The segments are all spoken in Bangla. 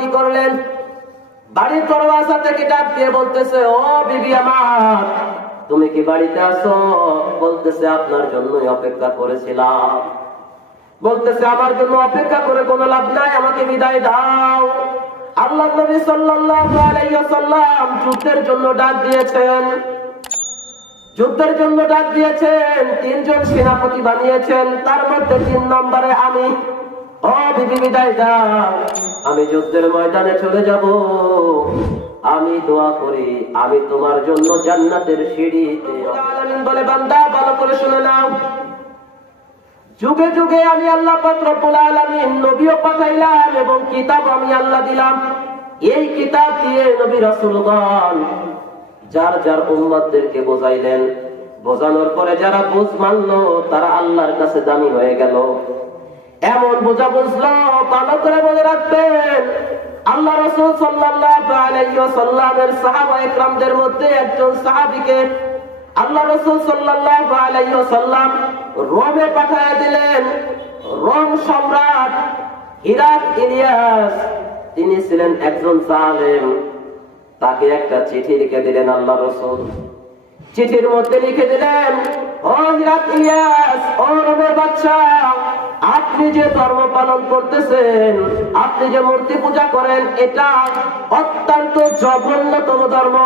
কি করলেন? বাড়ির দরওয়াজা থেকে ডাক দিয়ে বলতেছে, ও বিবি আমার, তুমি কি বাড়িতে আছো? বলতেছে, আপনার জন্যই অপেক্ষা করেছিলাম। বলতেছে, আমার জন্য অপেক্ষা করে কোনো লাভ নাই, আমাকে বিদায় দাও। আল্লাহ নবী যুদ্ধের জন্য ডাক দিয়েছেন। যুদ্ধের জন্য ডাক দিয়েছেন, তিনজন সেনাপতি বানিয়েছেন, তার মধ্যে তিন নম্বরে আমি। আমি যুদ্ধের ময়দানে চলে যাব। আমি দোয়া করি, আমি তোমার জন্য জান্নাতের সিঁড়িতে বলে বান্দা, ভালো করে শুনে নাও। যুগে যুগে আমি আল্লাহ রব্বুল এবং কিতাব আমি আল্লাহ দিলাম। এই কিতাব দিয়ে নবী রাসূলগণ যার যার উম্মতদেরকে বোঝাইলেন। বোঝানোর পরে যারা বুঝ মানলো, তারা আল্লাহর কাছে দামি হয়ে গেল। এমন বোঝা বুঝলো, ভালো করে মনে রাখবেন। আল্লাহ রসুল সাল্লাল্লাহু আলাইহি সাহাবা একরামদের মধ্যে একজন সাহাবীকে আল্লাহ রসুল সাল্লাল্লাহু আলাইহি ওয়াসাল্লাম রোমে পাঠিয়ে দিলেন। রোম সম্রাট ইরাক ইলিয়াস, তিনি ছিলেন একজন জালেম। তাকে একটা চিঠি লিখে দিলেন আল্লাহ রসুল। চিঠির মধ্যে লিখে দিলেন, ও হিরাত ইলিয়াস, ও রবের বাচ্চা আপনি যে ধর্ম পালন করতেছেন, আপনি যে মূর্তি পূজা করেন, এটা অত্যন্ত জঘন্যতম ধর্ম।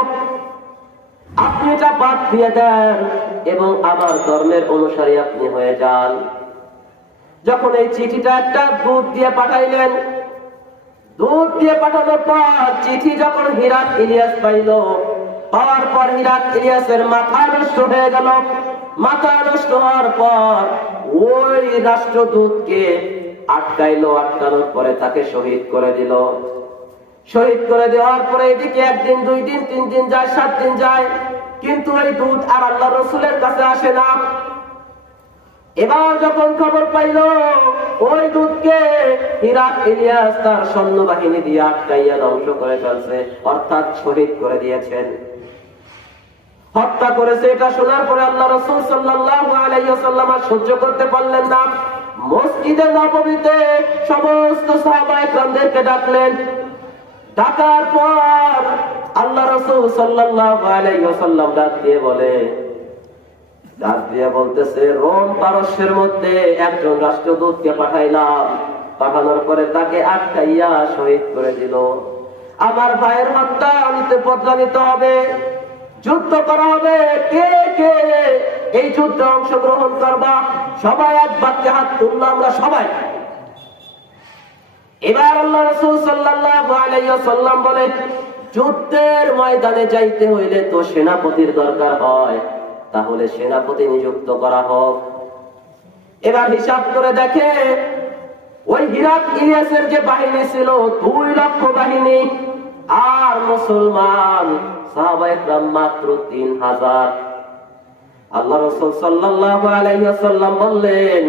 আপনি এটা বাদ দিয়ে দেন এবং আমার ধর্মের অনুসারী আপনি হয়ে যান। যখন এই চিঠিটা একটা দুধ দিয়ে পাঠাইলেন দুধ দিয়ে পাঠানোর পর চিঠি যখন হিরাত ইলিয়াস পাইল পাওয়ার পর হিরাত ইলিয়াসের মাথা নষ্ট হয়ে গেল। মাথা নষ্ট হওয়ার পর ওই রাষ্ট্রদূতকে আটকাইলো, আটকানোর পরে তাকে শহীদ করে দিল। শহীদ করে দেওয়ার পরে এদিকে একদিন, দুই দিন, তিন দিন যায়, সাত দিন যায়, কিন্তু ওই দুধ আর আল্লাহ রসুলের কাছে আসে না। এবার যখন খবর পাইল, ওই দুধকে ইরাক ইলিয়াস তার সৈন্যবাহিনী দিয়ে আটকাইয়া ধ্বংস করে ফেলছে, অর্থাৎ শহীদ করে দিয়েছেন। হত্যা করেছে, এটা শোনার পরে আল্লাহ রসুল সাল্লাল্লাহু আলাইহি ওয়াসাল্লাম আর সহ্য করতে পারলেন না। মসজিদে নববীতে সমস্ত সাহাবা ডাকলেন। ডাকার পর আল্লাহ রসুল সাল্লাল্লাহু আলাইহি ওয়াসাল্লাম ডাক দিয়ে বলে, ডাক দিয়ে বলতেছে, রোম পারস্যের মধ্যে একজন রাষ্ট্রদূতকে পাঠাইলাম। পাঠানোর পরে তাকে আটকাইয়া শহীদ করে দিল। আমার ভাইয়ের হত্যা পদ্মা নিতে হবে। যুদ্ধ করা হবে। কে কে? এই যুদ্ধে অংশগ্রহণ করবা। সবাই এক বাক্যে হাত তুললো আমরা সবাই। এবার আল্লাহ রসুল সাল্লাল্লাহু আলাইহি ওয়াসাল্লাম বলে, যুদ্ধের ময়দানে যাইতে হইলে তো সেনাপতির দরকার হয়। তাহলে সেনাপতি নিযুক্ত করা হোক। এবার হিসাব করে দেখে, ওই হিরাক ইলিয়াসের যে বাহিনী ছিল, দুই লক্ষ বাহিনী, আর মুসলমান মাত্র তিন হাজার আল্লাহ রসুল সাল্লাল্লাহু আলাইহি ওয়াসাল্লাম বললেন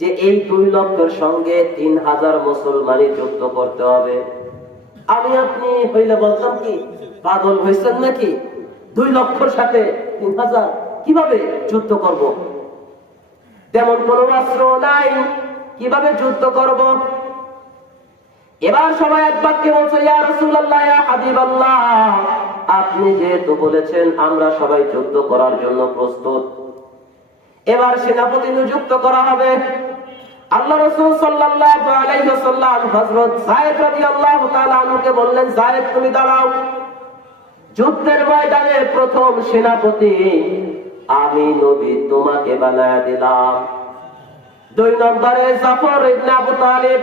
যে এই দুই লক্ষের সঙ্গে তিন হাজার মুসলমানই যুদ্ধ করতে হবে আমি আপনি হইলে বলতাম কি, পাগল হয়েছেন নাকি দুই লক্ষর সাথে তিন হাজার কীভাবে যুদ্ধ করব। তেমন কোন অস্ত্র নাই, কীভাবে যুদ্ধ করব। এবার সবাই এক বাক্যে বলছে, ইয়া রাসূলুল্লাহ, ইয়া হাবিবাল্লাহ। আপনি যেহেতু বলেছেন, আমরা সবাই যুদ্ধ করার জন্য প্রস্তুত। এবার সেনাপতি নিযুক্ত করা হবে। আল্লাহ রসুল সাল্লাল্লাহু আলাইহি ওয়াসাল্লাম হযরত যায়েদ রাদিয়াল্লাহু তাআলা আনহুকে বললেন, যায়েদ, তুমি দাঁড়াও। যুদ্ধের ময়দানে প্রথম সেনাপতি আমি নবী তোমাকে বানায় দিলাম। দুই নম্বরে জাফর ইবনে আবু তালিব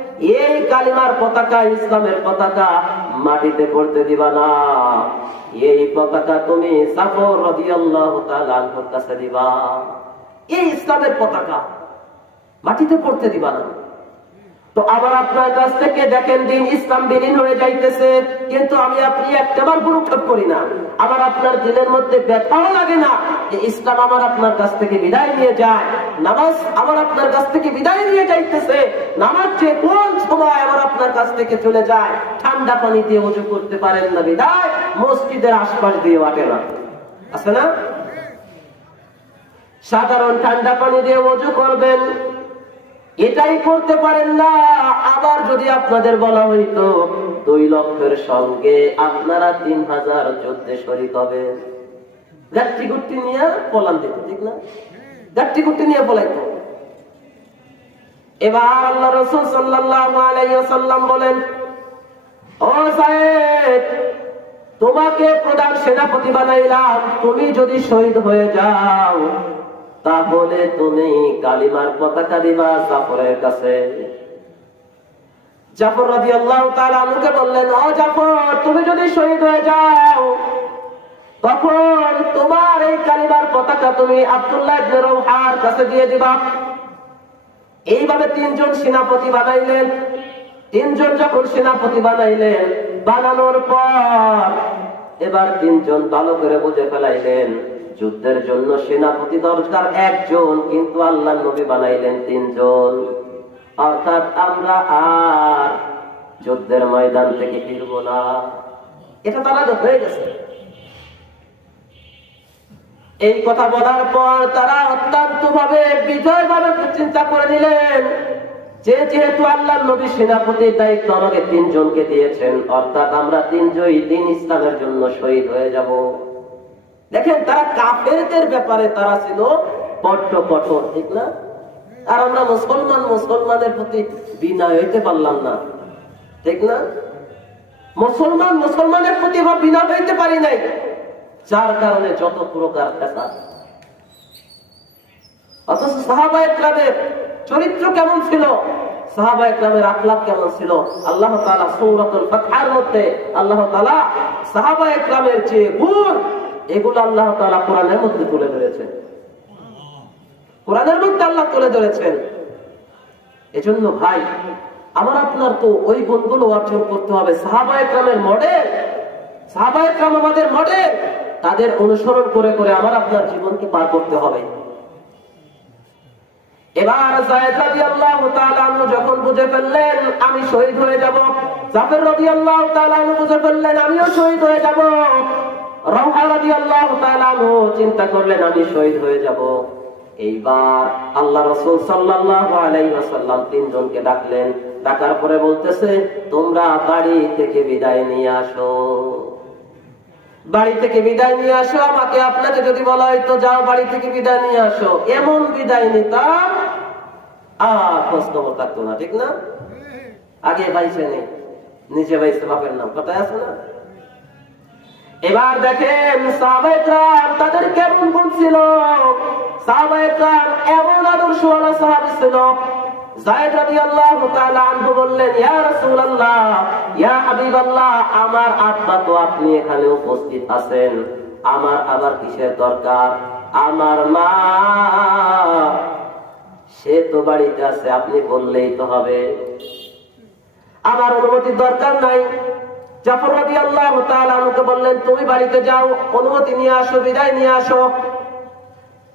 এই কালিমার পতাকা, ইসলামের পতাকা মাটিতে পড়তে দিবা না। এই পতাকা তুমি কাছে দিবা। এই ইসলামের পতাকা মাটিতে পড়তে দিবা না। তো আবার আপনার কাছ থেকে দেখেন, দিন ইসলাম বিলীন হয়ে যাইতেছে, কিন্তু আমি আপনি একটাবার গুরুক্ষেপ করি না। আমার আপনার দিনের মধ্যে ব্যথাও লাগে না যে ইসলাম আমার আপনার কাছ থেকে বিদায় নিয়ে যায়। নামাজ আমার আপনার কাছ থেকে বিদায় নিয়ে যাইতেছে। নামাজ যে কোন সময় আমার আপনার কাছ থেকে চলে যায়, ঠান্ডা পানি দিয়ে উজু করতে পারেন না বিদায়, মসজিদের আশপাশ দিয়ে বাটে না। আছে না? সাধারণ ঠান্ডা পানি দিয়ে উজু করবেন, এটাই করতে পারেন না। আবার যদি আপনাদের বলা হইতো, দুই লক্ষের সঙ্গে আপনারা তিন হাজার যুদ্ধে শরিক হবে গাঠি গুটি নিয়ে পলান দিত, ঠিক না? গাঠি গুটি নিয়ে পলাইতো। এবার আল্লাহ সাল্লাল্লাহু ওয়াসাল্লাম বলেন, ও সাহেব তোমাকে প্রধান সেনাপতি বানাইলাম, তুমি যদি শহীদ হয়ে যাও, তাহলে তুমি কালিমার পতাকা দিবা জাফরের কাছে। জাফর রাজি আল্লাহ তালুকে বললেন, ও জাফর, তুমি যদি শহীদ হয়ে যাও তখন তোমার এই কালিমার পতাকা তুমি আব্দুল্লাহ ইবনে কাছে দিয়ে দিবা। এইভাবে তিনজন সেনাপতি বানাইলেন। তিনজন যখন সেনাপতি বানাইলেন, বানানোর পর এবার তিনজন ভালো করে বুঝে ফেলাইলেন, যুদ্ধের জন্য সেনাপতি দরকার একজন, কিন্তু আল্লাহ নবী বানাইলেন তিনজন। অর্থাৎ আমরা আর যুদ্ধের ময়দান থেকে ফিরবো না। এটা তারা হয়ে গেছে। এই কথা বলার পর তারা অত্যন্ত ভাবে বিজয় ভাবে চিন্তা করে নিলেন যে যেহেতু আল্লাহ নবী সেনাপতির দায়িত্ব আমাকে তিনজনকে দিয়েছেন, অর্থাৎ আমরা তিনজনই দিন ইসলামের জন্য শহীদ হয়ে যাব। দেখেন, তারা কাফেরদের ব্যাপারে তারা ছিল বড্ড কঠোর, ঠিক না? আর আমরা মুসলমান, মুসলমানের প্রতি বিনয় হইতে পারলাম না, ঠিক না? মুসলমান, মুসলমানের প্রতি আমরা বিনয় হইতে পারি নাই। যার কারণে যত প্রকার অথচ চরিত্র কেমন ছিল? কেমন ছিল? আল্লাহ মধ্যে আল্লাহ যে গুণ এগুলো আল্লাহ কোরআনের মধ্যে তুলে ধরেছেন। কোরআনের মধ্যে আল্লাহ তুলে ধরেছেন। এজন্য ভাই, আমার আপনার তো ওই গুণগুলো অর্জন করতে হবে। সাহাবা একরামের মডেল সাহাবা একরাম আমাদের তাদের অনুসরণ করে করে আমার আপনার জীবনকে পার করতে হবে। এবার যখন বুঝে ফেললেন, আমি শহীদ হয়ে যাব বুঝে ফেললেন, আমিও শহীদ হয়ে যাব। চিন্তা করলেন, আমি শহীদ হয়ে যাব। এইবার আল্লাহ তিনজনকে ডাকলেন, ডাকার পরে বলতেছে, তোমরা বাড়ি থেকে বিদায় নিয়ে আসো। বাড়ি থেকে বিদায় নিয়ে আসো, আমাকে আপনাকে যদি বলা হয়, তো যাও বাড়ি থেকে বিদায় নিয়ে আসো। এমন বিদায় নিতাম, আর খোঁজ খবর থাকতো না, ঠিক না? আগে বাইছে নেই। নিচে বাইছে বাপের নাম। কথায় আছে না? এবার দেখেন সাহাবাহাম তাদের কেমন গুণ ছিল। সাহাবাহাম এমন আদর্শওয়ালা সাহাবি ছিল আমার আব্বা তো আপনি এখানে উপস্থিত আছেন। আমার আবার কিসের দরকার? আমার মা, সে তো বাড়িতে আছে, আপনি বললেই তো হবে। আমার অনুমতির দরকার নাই। জাফর রাদিয়াল্লাহু তাআলা আনহুকে বললেন, তুমি বাড়িতে যাও, অনুমতি নিয়ে আসো, বিদায় নিয়ে আসো।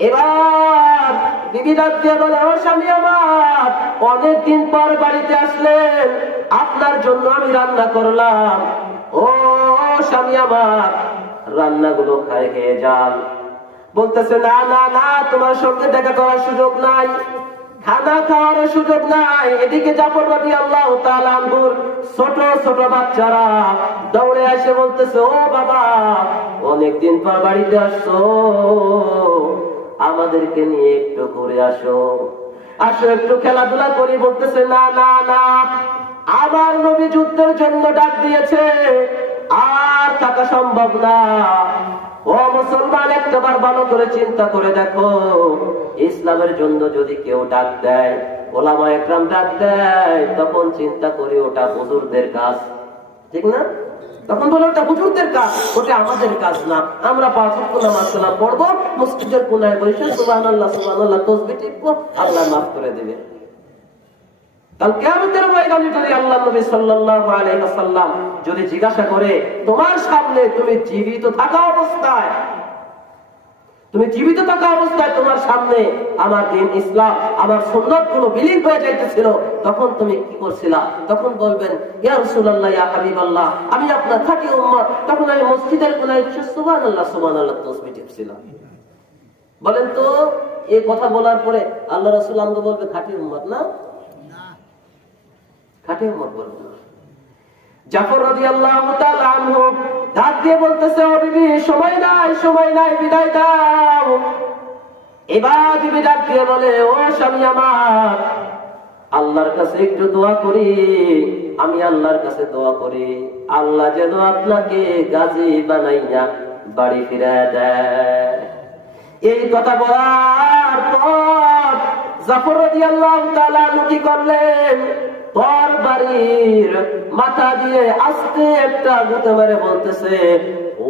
এবার বিবিধার দিয়ে বলে, ও স্বামী আমার, অনেকদিন পর বাড়িতে আসলেন, আপনার জন্য আমি রান্না করলাম। ও স্বামী আমার, রান্নাগুলো খায় খেয়ে যান। বলতেছে, না না না, তোমার সঙ্গে দেখা করার সুযোগ নাই, খানা খাওয়ার সুযোগ নাই। এদিকে জাফর রাদি আল্লাহ তালানপুর ছোট ছোট বাচ্চারা দৌড়ে এসে বলতেছে, ও বাবা, অনেকদিন পর বাড়িতে আসছো। আমাদেরকে নিয়ে একটু ঘুরে আসো। আসো, একটু খেলাধুলা করি, বলতেছে, না না না। আমার নবী যুদ্ধের জন্য ডাক দিয়েছে। আর থাকা সম্ভব না। ও মুসলমান, একটাবার ভালো করে চিন্তা করে দেখো। ইসলামের জন্য যদি কেউ ডাক দেয়, ওলামা একরাম ডাক দেয়, তখন চিন্তা করি ওটা হুজুরদের কাজ। ঠিক না? তখন বলে ওটা হুজুরদের কাজ। ওটা আমাদের কাজ না। আমরা পাঁচ ওয়াক্ত নামাজ কালাম পড়ব, মসজিদের কোনায় বসে সুবহানাল্লাহ সুবহানাল্লাহ তাসবিহ টিপবো, আল্লাহ মাফ করে দেবে। যদি আল্লাহ জিজ্ঞাসা করে, তোমার সামনে তুমি জীবিত থাকা অবস্থায়? তুমি জীবিত থাকা অবস্থায় তোমার সামনে আমার দিন ইসলাম, আমার সুন্নতগুলো বিলীন হয়ে যাইতেছিল। তখন তুমি কি করছিলা? তখন বলবেন ইয়া রাসূলুল্লাহ ইয়া হাবিবাল্লাহ আমি আপনার থাকি উম্মত। তখন আমি মসজিদের কোনায় বসে সুবহানাল্লাহ সুবহানাল্লাহ তাসবিহ টিপছিলাম। বলেন তো এই কথা বলার পরে আল্লাহ রাসূল আমাকে বলবে খাঁটি উম্মত না। খাঁটি উম্মত বলবে না। জাফর রাদিয়াল্লাহু তাআলা আনহু ডাক দিয়ে বলতেছে ও বিবি সময় নাই সময় নাই বিদায় দাও। এবার বিবি ডাক দিয়ে বলে ও স্বামী আমার আল্লাহর কাছে একটু দোয়া করি, আমি আল্লাহর কাছে দোয়া করি। আল্লাহ যেন আপনাকে গাজী বানাইয়া বাড়ি ফিরায় দেয়। এই কথা বলার পর জাফর রাদিয়াল্লাহু তাআলা আনহু কি করলেন? পর বাড়ির মাথা দিয়ে আস্তে একটা গুতে মেরে বলতেছে,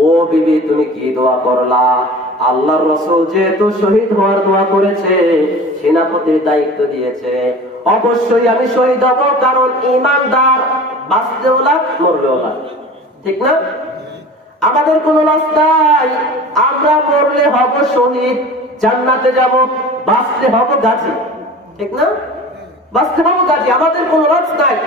ও বিবি, তুমি কি দোয়া করলা? আল্লাহর রসুল যেহেতু শহীদ হওয়ার দোয়া করেছে, সেনাপতির দায়িত্ব দিয়েছে। অবশ্যই আমি শহীদ হব কারণ ইমানদার বাঁচতেও লাগ মরলেও লাগ ঠিক না? আমাদের কোন নাই। আমরা মরলে হব শহীদ, জান্নাতে যাব, বাঁচতে হব গাছি ঠিক না? বাঁচতে হব গাছি আমাদের কোন রাস্তায়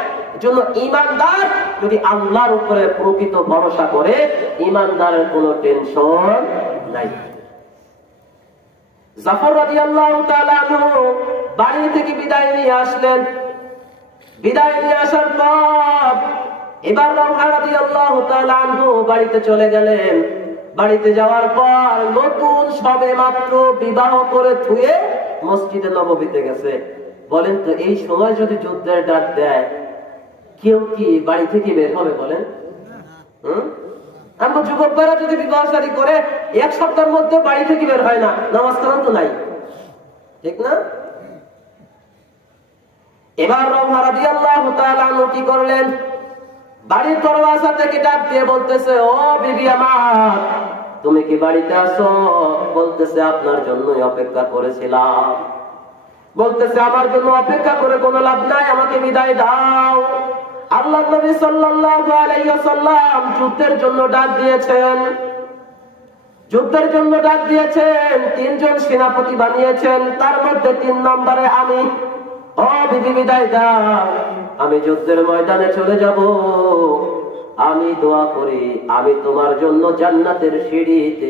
জন্য ইমানদার যদি আল্লাহর উপরে প্রকৃত ভরসা করে, ইমানদারের কোনো টেনশন নাই। জাফর তাআলা বাড়ি থেকে বিদায় নিয়ে আসলেন। বিদায় নিয়ে আসার পর এবার রাদিয়াল্লাহু তাআলা বাড়িতে চলে গেলেন। বাড়িতে যাওয়ার পর নতুন সবে মাত্র বিবাহ করে থুয়ে মসজিদে নববীতে গেছে। বলেন তো, এই সময় যদি যুদ্ধের ডাক দেয়, কেউ কি বাড়ি থেকে বের হবে বলেন? হুম? আমার যুবক ভাইরা যদি বিবাহ করে, এক সপ্তাহের মধ্যে বাড়ি থেকে বের হয় না, নামাজ কালাম তো নাই। ঠিক না? এবার রাদিয়াল্লাহু তাআলা কি করলেন? বাড়ির দরওয়াজা থেকে ডাক দিয়ে বলতেছে, ও বিবি আমার, তুমি কি বাড়িতে আসো বলতেছে, আপনার জন্যই অপেক্ষা করেছিলাম। বলতেছে, আমার জন্য অপেক্ষা করে কোনো লাভ নাই, আমাকে বিদায় দাও। আল্লাহ নবী সাল্লাল্লাহু আলাইহি ওয়াসাল্লাম যুদ্ধের জন্য ডাক দিয়েছেন। যুদ্ধের জন্য ডাক দিয়েছেন, তিনজন সেনাপতি বানিয়েছেন, তার মধ্যে তিন নম্বরে আমি। ও বিদায় আমি যুদ্ধের ময়দানে চলে যাব। আমি দোয়া করি, আমি তোমার জন্য জান্নাতের সিঁড়িতে